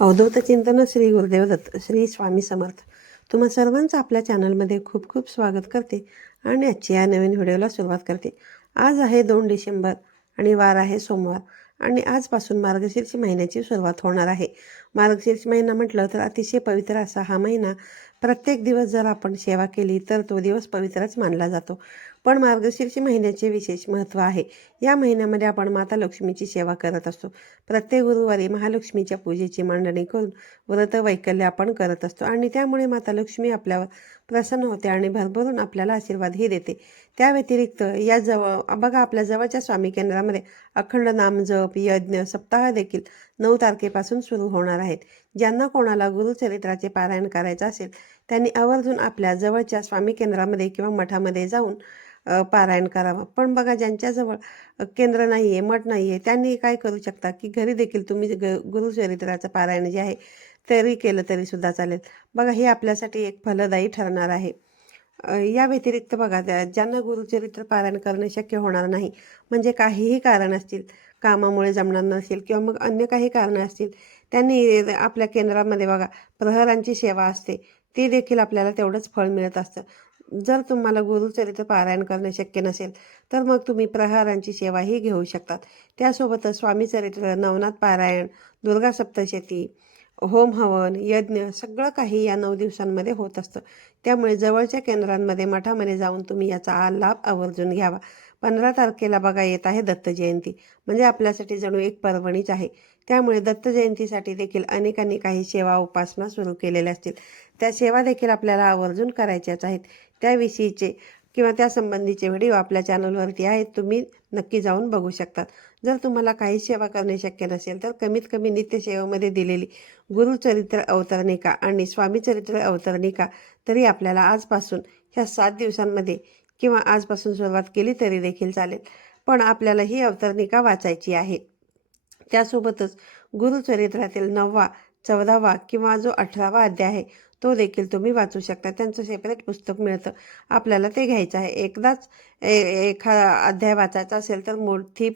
अवधूत चिंतन श्री गुरुदेव दत्त श्री स्वामी समर्थ. तुम्हा सर्वांचं आपल्या चॅनलमध्ये खूप खूप स्वागत करते आणि आजची या नवीन व्हिडिओला सुरुवात करते. आज आहे दोन डिसेंबर आणि वार आहे सोमवार आणि आजपासून मार्गशीर्ष महिन्याची सुरुवात होणार आहे. मार्गशीर्ष महिना म्हटलं तर अतिशय पवित्र असा हा महिना प्रत्येक दिवस जर आपण सेवा केली तर तो दिवस पवित्रच मानला जातो. पण मार्गशीर्ष महिन्याचे विशेष महत्त्व आहे. या महिन्यामध्ये आपण माता लक्ष्मीची सेवा करत असतो. प्रत्येक गुरुवारी महालक्ष्मीच्या पूजेची मांडणी करून व्रत वैकल्य आपण करत असतो आणि त्यामुळे माता लक्ष्मी आपल्यावर प्रसन्न होते आणि भरभरून आपल्याला आशीर्वादही देते. त्या व्यतिरिक्त या जवळ बघा आपल्या जवळच्या स्वामी केंद्रामध्ये अखंड नामजप यज्ञ सप्ताह देखील नऊ तारखेपासून सुरू होणार आहेत. ज्यांना कोणाला गुरुचरित्राचे पारायण करायचं असेल त्यांनी आवर्जून आपल्या जवळच्या स्वामी केंद्रामध्ये किंवा मठामध्ये जाऊन पारायण करावं. पण बघा ज्यांच्याजवळ केंद्र नाही आहे मठ नाही आहे त्यांनी काय करू शकता की घरी देखील तुम्ही ग गुरुचरित्राचं पारायण जे आहे तरी केलं तरी सुद्धा चालेल. बघा हे आपल्यासाठी एक फलदायी ठरणार आहे. या व्यतिरिक्त बघा त्या ज्यांना गुरुचरित्र पारायण करणे शक्य होणार नाही म्हणजे काहीही कारण असतील कामामुळे जमणार नसेल किंवा मग अन्य काही कारणं असतील त्यांनी आपल्या केंद्रामध्ये बघा प्रहरांची सेवा असते ते देखील आपल्याला तेवढंच फळ मिळत असतं. जर तुम्हाला गुरुचरित्र पारायण करणे शक्य नसेल तर मग तुम्ही प्रहारांची सेवाही घेऊ शकतात. त्यासोबतच स्वामी चरित्र नवनाथ पारायण दुर्गा सप्तशती होम हवन यज्ञ सगळं काही या नऊ दिवसांमध्ये होत असतं. त्यामुळे जवळच्या केंद्रांमध्ये मठामध्ये जाऊन तुम्ही याचा आ- लाभ आवर्जून घ्यावा. पंधरा तारखेला बघा येत आहे दत्त जयंती. म्हणजे आपल्यासाठी जणू एक पर्वणीच आहे. त्यामुळे दत्त जयंतीसाठी देखील अनेकांनी काही सेवा उपासना सुरू केलेल्या असतील. त्या सेवा देखील आपल्याला आवर्जून करायच्याच आहेत. त्याविषयीचे किंवा त्यासंबंधीचे व्हिडिओ आपल्या चॅनलवरती आहेत तुम्ही नक्की जाऊन बघू शकतात. जर तुम्हाला काही सेवा करणे शक्य नसेल तर कमीत कमी नित्यसेवेमध्ये दिलेली गुरुचरित्र अवतरणिका आणि स्वामीचरित्र अवतरणिका तरी आपल्याला आजपासून ह्या सात दिवसांमध्ये किंवा आजपासून सुरुवात केली तरी देखील चालेल. पण आपल्याला ही अवतरणिका वाचायची आहे. त्यासोबतच गुरुचरित्रातील नववा चौदावा किंवा जो अठरावा अध्याय आहे तो देखील तुम्ही वाचू शकता. त्यांचं सेपरेट पुस्तक मिळतं. आपल्याला ते घ्यायचं आहे. एकदाच ए एखा अध्याय वाचायचा असेल तर मोठी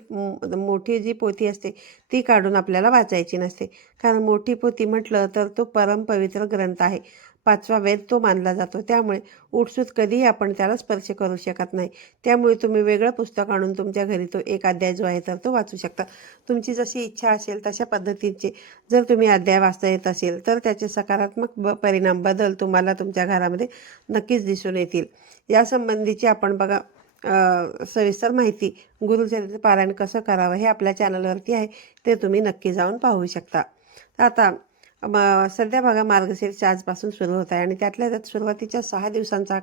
मोठी जी पोथी असते ती काढून आपल्याला वाचायची नसते. कारण मोठी पोथी म्हटलं तर तो परमपवित्र ग्रंथ आहे. पाचवा वेद तो मानला जातो. त्यामुळे उठसूत कधीही आपण त्याला स्पर्श करू शकत नाही. त्यामुळे तुम्ही वेगळं पुस्तक आणून तुमच्या घरी तो एक अध्याय जो आहे तर तो वाचू शकता. तुमची जशी इच्छा असेल तशा पद्धतीचे जर तुम्ही अध्याय वाचता येत असेल तर त्याचे सकारात्मक ब परिणाम बदल तुम्हाला तुमच्या घरामध्ये नक्कीच दिसून येतील. यासंबंधीची आपण बघा सविस्तर माहिती गुरुचरित्र पारायण कसं करावं हे आपल्या चॅनलवरती आहे. ते तुम्ही नक्की जाऊन पाहू शकता. आता म सध्या बघा मार्गशीर्ष आजपासून सुरू होत आहे आणि त्यातल्या त्यात सुरुवातीच्या सहा दिवसांचा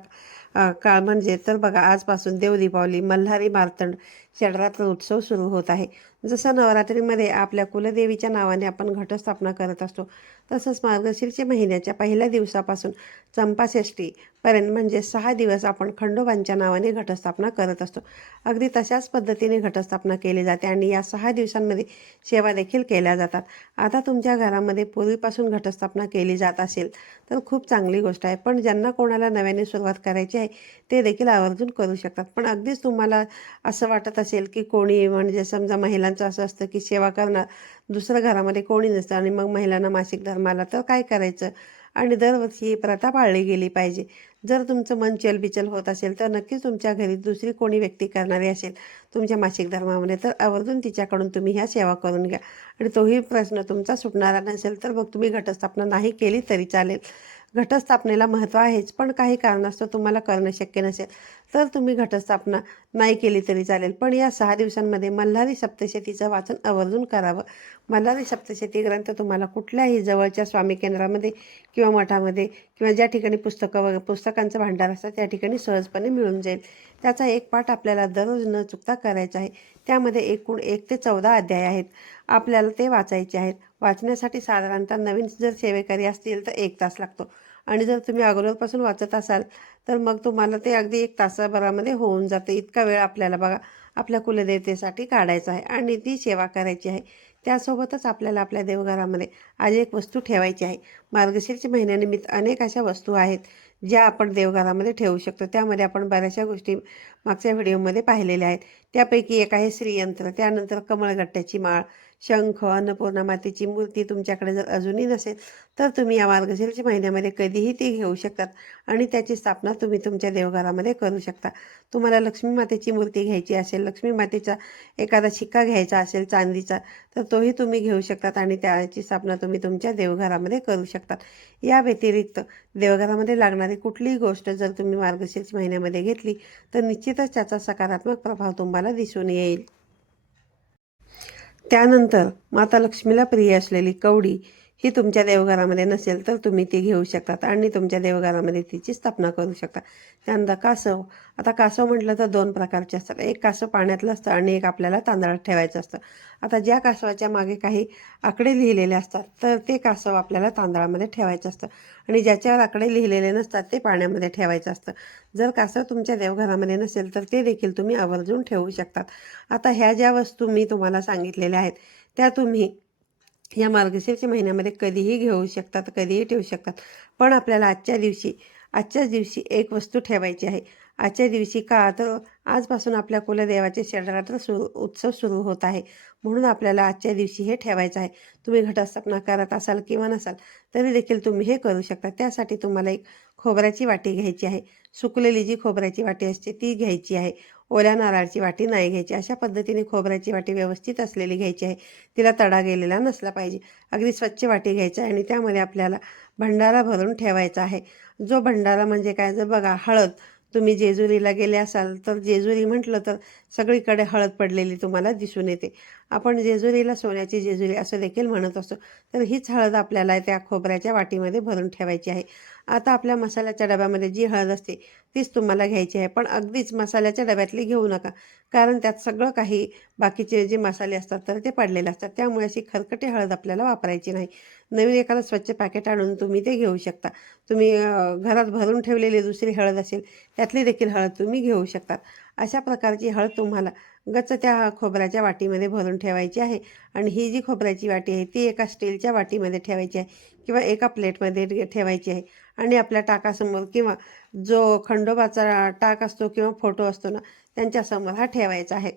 काळ म्हणजे तर बघा आजपासून देव दीपावली मल्हारी मार्तंड षडरात्र उत्सव सुरू होत आहे. जसं नवरात्रीमध्ये आपल्या कुलदेवीच्या नावाने आपण घटस्थापना करत असतो तसंच मार्गशीर्ष महिन्याच्या पहिल्या दिवसापासून चंपाषष्टीपर्यंत म्हणजे सहा दिवस आपण खंडोबांच्या नावाने घटस्थापना करत असतो. अगदी तशाच पद्धतीने घटस्थापना केली जाते आणि या सहा दिवसांमध्ये सेवा देखील केल्या जातात. आता तुमच्या घरामध्ये पूर्वीपासून घटस्थापना केली जात असेल तर खूप चांगली गोष्ट आहे. पण ज्यांना कोणाला नव्याने सुरुवात करायची आहे ते देखील आवर्जून करू शकतात. पण अगदीच तुम्हाला असं वाटत असेल की कोणी म्हणजे समजा महिलांचं असं असतं की सेवा करणार दुसऱ्या घरामध्ये कोणी नसतं आणि मग महिलांना मासिक धर्माला तर काय करायचं? आणि दरवर्षी ही प्रथा पाळली गेली पाहिजे. जर तुमचं मन चलबिचल होत असेल तर नक्कीच तुमच्या घरी दुसरी कोणी व्यक्ती करणारी असेल तुमच्या मासिक धर्मामध्ये तर आवर्जून तिच्याकडून तुम्ही ह्या सेवा करून घ्या. आणि तोही प्रश्न तुमचा सुटणारा नसेल तर मग तुम्ही घटस्थापना नाही केली तरी चालेल. घटस्थापनेला महत्त्व आहेच पण काही कारणास्तव तुम्हाला करणं शक्य नसेल. तर तुम्ही घटस्थापना नाही केली तरी चालेल. पण या सहा दिवसांमध्ये मल्हारी सप्तशतीचं वाचन आवर्जून करावं. मल्हारी सप्तशती ग्रंथ तुम्हाला कुठल्याही जवळच्या स्वामी केंद्रामध्ये किंवा मठामध्ये किंवा ज्या ठिकाणी पुस्तकं वगैरे पुस्तकांचं भांडार असतं त्या ठिकाणी सहजपणे मिळून जाईल. त्याचा एक पाठ आपल्याला दररोज न चुकता करायचा आहे. त्यामध्ये एकूण एक ते चौदा अध्याय आहेत. आपल्याला ते वाचायचे आहेत. वाचण्यासाठी साधारणतः नवीन जर सेवेकरी असतील तर एक तास लागतो. आणि जर तुम्ही अगोदरपासून वाचत असाल तर मग तुम्हाला ते अगदी एक तासाभरामध्ये होऊन जाते. इतका वेळ आपल्याला बघा आपल्या कुलदेवतेसाठी काढायचा आहे आणि ती सेवा करायची आहे. त्यासोबतच आपल्याला आपल्या देवघरामध्ये आज एक वस्तू ठेवायची आहे. मार्गशीर्ष महिन्यानिमित्त अनेक अशा वस्तू आहेत ज्या आपण देवघरामध्ये ठेवू शकतो. त्यामध्ये आपण बऱ्याचशा गोष्टी मागच्या व्हिडिओमध्ये पाहिलेल्या आहेत. त्यापैकी एक आहे श्रीयंत्र. त्यानंतर कमळगट्ट्याची माळ. शंख अन्नपूर्णा मातेची मूर्ती तुमच्याकडे जर अजूनही नसेल तर तुम्ही या मार्गशीर्ष महिन्यामध्ये कधीही ती घेऊ शकतात आणि त्याची स्थापना तुम्ही तुमच्या देवघरामध्ये करू शकता. तुम्हाला लक्ष्मी मातेची मूर्ती घ्यायची असेल लक्ष्मी मातेचा एखादा शिक्का घ्यायचा असेल चांदीचा तर तोही तुम्ही घेऊ शकतात आणि त्याची स्थापना तुम्ही तुमच्या देवघरामध्ये करू शकतात. या व्यतिरिक्त देवघरामध्ये लागणारी कुठलीही गोष्ट जर तुम्ही मार्गशीर्ष महिन्यामध्ये घेतली तर निश्चितच त्याचा सकारात्मक प्रभाव तुम्हाला दिसून येईल. त्यानंतर माता लक्ष्मीला प्रिय असलेली कवडी ही तुमच्या देवघरामध्ये नसेल तर तुम्ही ती घेऊ शकतात आणि तुमच्या देवघरामध्ये तिची स्थापना करू शकता. त्यानंतर कासव. आता कासव म्हटलं तर दोन प्रकारचे असतात. एक कासव पाण्यातलं असतं आणि एक आपल्याला तांदळात ठेवायचं असतं. आता ज्या कासवाच्या मागे काही आकडे लिहिलेले असतात तर ते कासव आपल्याला तांदळामध्ये ठेवायचं असतं. आणि ज्याच्यावर आकडे लिहिलेले नसतात ते पाण्यामध्ये ठेवायचं असतं. जर कासव तुमच्या देवघरामध्ये नसेल तर ते देखील तुम्ही आवर्जून ठेवू शकतात. आता ह्या ज्या वस्तू मी तुम्हाला सांगितलेल्या आहेत त्या तुम्ही या मार्गशीर्ष महिन्यामध्ये कधीही घेऊ शकतात कधीही ठेवू शकतात. पण आपल्याला आजच्या दिवशी आजच्याच दिवशी एक वस्तू ठेवायची आहे. आजच्या दिवशी का तर आजपासून आपल्या कुलदेवाचे षडरात्र सुरू उत्सव सुरू होत आहे. म्हणून आपल्याला आजच्या दिवशी हे ठेवायचं आहे. तुम्ही घटस्थापना करत असाल किंवा नसाल तरी देखील तुम्ही हे करू शकता. त्यासाठी तुम्हाला एक खोबऱ्याची वाटी घ्यायची आहे. सुकलेली जी खोबऱ्याची वाटी असते ती घ्यायची आहे. ओल्या नारळाची वाटी नाही घ्यायची. अशा पद्धतीने खोबऱ्याची वाटी व्यवस्थित असलेली घ्यायची आहे. तिला तडा गेलेला नसला पाहिजे. अगदी स्वच्छ वाटी घ्यायची आहे आणि त्यामध्ये आपल्याला भंडारा भरून ठेवायचा आहे. जो भंडारा म्हणजे काय? जर बघा हळद. तुम्ही जेजुरीला गेले असाल तर जेजुरी म्हटलं तर सगळीकडे हळद पडलेली तुम्हाला दिसून येते. आपण जेजुरीला सोन्याची जेजुरी असं देखील म्हणत असतो. तर हीच हळद आपल्याला त्या खोबऱ्याच्या वाटीमध्ये भरून ठेवायची आहे. आता आपल्या मसाल्याच्या डब्यामध्ये जी हळद असते तीच तुम्हाला घ्यायची आहे. पण अगदीच मसाल्याच्या डब्यातली घेऊ नका. कारण त्यात सगळं काही बाकीचे जे मसाले असतात तर ते पडलेले असतात. त्यामुळे अशी खरकटी हळद आपल्याला वापरायची नाही. नवीन एखादं स्वच्छ पॅकेट आणून तुम्ही ते घेऊ शकता. तुम्ही घरात भरून ठेवलेली दुसरी हळद असेल त्यातली देखील हळद तुम्ही घेऊ शकतात अशा प्रकारची हळद तुम्हाला गच्च त्या खोबऱ्याच्या वाटीमध्ये भरून ठेवायची आहे. आणि ही जी खोबऱ्याची वाटी आहे ती एका स्टीलच्या वाटीमध्ये ठेवायची आहे किंवा एका प्लेटमध्ये ठेवायची आहे. आणि आपल्या टाकासमोर किंवा जो खंडोबाचा टाक असतो किंवा फोटो असतो ना त्यांच्यासमोर हा ठेवायचा आहे.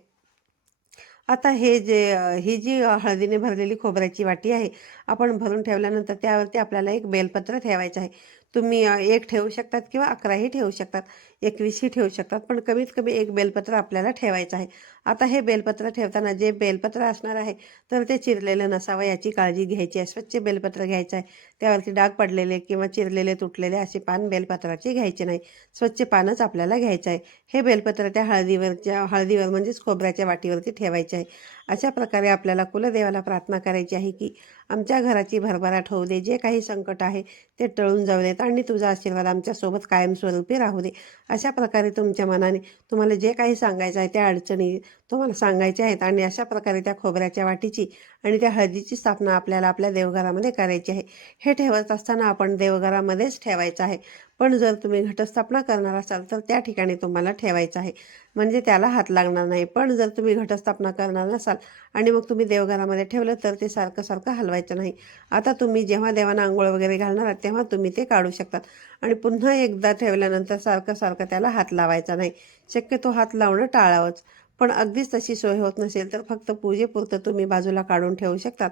आता हे जे ही जी हळदीने भरलेली खोबऱ्याची वाटी आहे आपण भरून ठेवल्यानंतर त्यावरती आपल्याला एक बेलपत्र ठेवायचं आहे. तुम्ही एक ठेवू शकतात किंवा अकराही ठेवू शकतात एकवीसही ठेवू शकतात पण कमीत कमी एक बेलपत्र आपल्याला ठेवायचं आहे. आता हे बेलपत्र ठेवताना जे बेलपत्र असणार आहे तर ते चिरलेलं नसावं याची काळजी घ्यायची आहे स्वच्छ बेलपत्र घ्यायचं आहे. त्यावरती डाग पडलेले किंवा चिरलेले तुटलेले असे पान बेलपत्राचे घ्यायचे नाही. स्वच्छ पानच आपल्याला घ्यायचं आहे. हे बेलपत्र त्या हळदीवरच्या हळदीवर म्हणजेच खोबऱ्याच्या वाटीवरती ठेवायचे आहे. अशा प्रकारे आपल्याला कुलदेवाला प्रार्थना करायची आहे की आमच्या घराची भरभराट होऊ दे जे काही संकट आहे ते टळून जाऊ देत आणि तुझा आशीर्वाद आमच्यासोबत कायमस्वरूपी राहू दे. अशा प्रकारे तुमच्या मनाने तुम्हाला जे काही सांगायचं आहे त्या अडचणी तुम्हाला सांगायच्या आहेत आणि अशा प्रकारे त्या खोबऱ्याच्या वाटीची आणि त्या हळदीची स्थापना आपल्याला आपल्या देवघरामध्ये करायची आहे. हे ठेवत असताना आपण देवघरामध्येच ठेवायचं आहे. पण जर तुम्ही घटस्थापना करणार असाल तर त्या ठिकाणी तुम्हाला ठेवायचं आहे. म्हणजे त्याला हात लागणार नाही. पण जर तुम्ही घटस्थापना करणार नसाल आणि मग तुम्ही देवघरामध्ये ठेवलं तर ते सारखं सारखं हलवायचं नाही. आता तुम्ही जेव्हा देवांना आंघोळ वगैरे घालणार आहात तेव्हा तुम्ही ते काढू शकतात. आणि पुन्हा एकदा ठेवल्यानंतर सारखं सारखं त्याला हात लावायचा नाही. शक्यतो हात लावणं टाळावंच. पण अगदीच तशी सोय होत नसेल तर फक्त पूजेपुरतं तुम्ही बाजूला काढून ठेवू शकतात.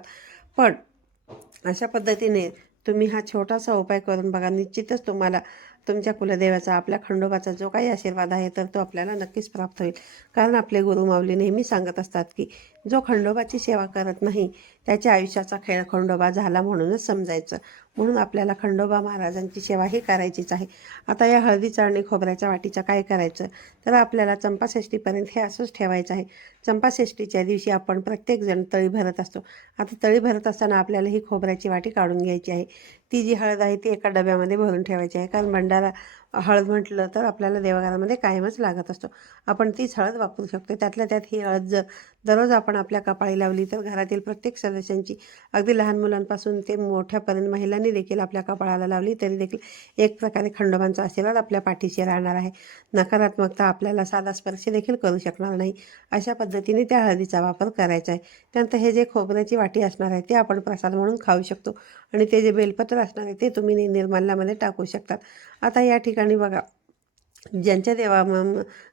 पण अशा पद्धतीने तुम्ही हा छोटासा उपाय करून बघा. निश्चितच तुम्हाला तुमच्या कुलदेवाचा आपल्या खंडोबाचा जो काही आशीर्वाद आहे तर तो आपल्याला नक्कीच प्राप्त होईल. कारण आपले गुरुमाऊली नेहमी सांगत असतात की जो खंडोबाची सेवा करत नाही त्याच्या आयुष्याचा खेळ खंडोबा झाला म्हणूनच समजायचं. म्हणून आपल्याला खंडोबा महाराजांची सेवा ही करायचीच आहे. आता या हळदीचा आणि खोबऱ्याच्या वाटीचं काय करायचं? तर आपल्याला चंपाषष्टीपर्यंत हे असंच ठेवायचं आहे. चंपाषष्टीच्या दिवशी आपण प्रत्येकजण तळी भरत असतो. आता तळी भरत असताना आपल्याला ही खोबऱ्याची वाटी काढून घ्यायची आहे. ती जी हळद आहे ती एका डब्यामध्ये भरून ठेवायची आहे. कारण भंडारा हळद म्हटलं तर आपल्याला देवघरामध्ये कायमच लागत असतो. आपण तीच हळद वापरू शकतो त्यातल्या त्यात ही हळद जर दररोज आपण आपल्या कपाळी लावली तर घरातील प्रत्येक सदस्यांची अगदी लहान मुलांपासून ते मोठ्यापर्यंत महिलांनी देखील आपल्या कपाळाला लावली तरी देखील एक प्रकारे खंडोबांचा आशीर्वाद आपल्या पाठीशी राहणार आहे. नकारात्मकता आपल्याला साधा स्पर्श देखील करू शकणार नाही. अशा पद्धतीने त्या हळदीचा वापर करायचा आहे. त्यानंतर हे जे खोबऱ्याची वाटी असणार आहे ते आपण प्रसाद म्हणून खाऊ शकतो आणि ते जे बेलपत्र असणार आहे ते तुम्ही नि- निर्माल्यामध्ये टाकू शकतात. आता या ठिकाणी बघा ज्यांच्या देवा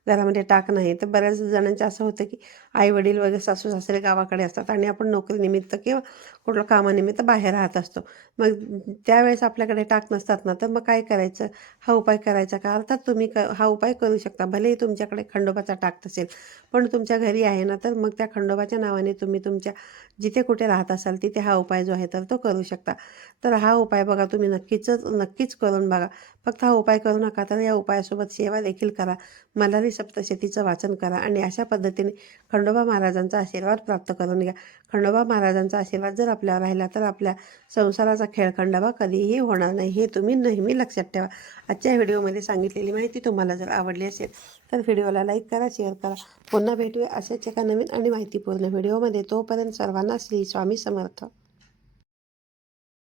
घरामध्ये टाक नाही तर बऱ्याच जणांचं असं होतं की आई वडील वगैरे सासू सासरे गावाकडे असतात आणि आपण नोकरीनिमित्त किंवा कुठलं कामानिमित्त बाहेर राहत असतो. मग त्यावेळेस आपल्याकडे टाक नसतात ना तर मग काय करायचं? हा उपाय करायचा का? अर्थात तुम्ही क हा उपाय करू शकता भलेही तुमच्याकडे खंडोबाचा टाक नसेल पण तुमच्या घरी आहे ना तर मग त्या खंडोबाच्या नावाने तुम्ही तुमच्या जिथे कुठे राहत असाल तिथे हा उपाय जो आहे तर तो करू शकता. तर हा उपाय बघा तुम्ही नक्कीच नक्कीच करून बघा. फक्त हा उपाय करू नका तर या उपायासोबत सेवा देखील करा. मल्हारी सप्तशतीचं वाचन करा आणि अशा पद्धतीने खंडोबा महाराजांचा आशीर्वाद प्राप्त करून घ्या. खंडोबा महाराजांचा आशीर्वाद जर आपल्यावर राहिला तर आपल्या संसाराचा खेळ खंडोबा कधीही होणार नाही हे तुम्ही नेहमी लक्षात ठेवा. आजच्या व्हिडिओमध्ये सांगितलेली माहिती तुम्हाला जर आवडली असेल तर व्हिडिओला लाईक करा शेअर करा. पुन्हा भेटूया अशाच एका नवीन आणि माहितीपूर्ण व्हिडिओमध्ये. तोपर्यंत सर्वांना श्री स्वामी समर्थ.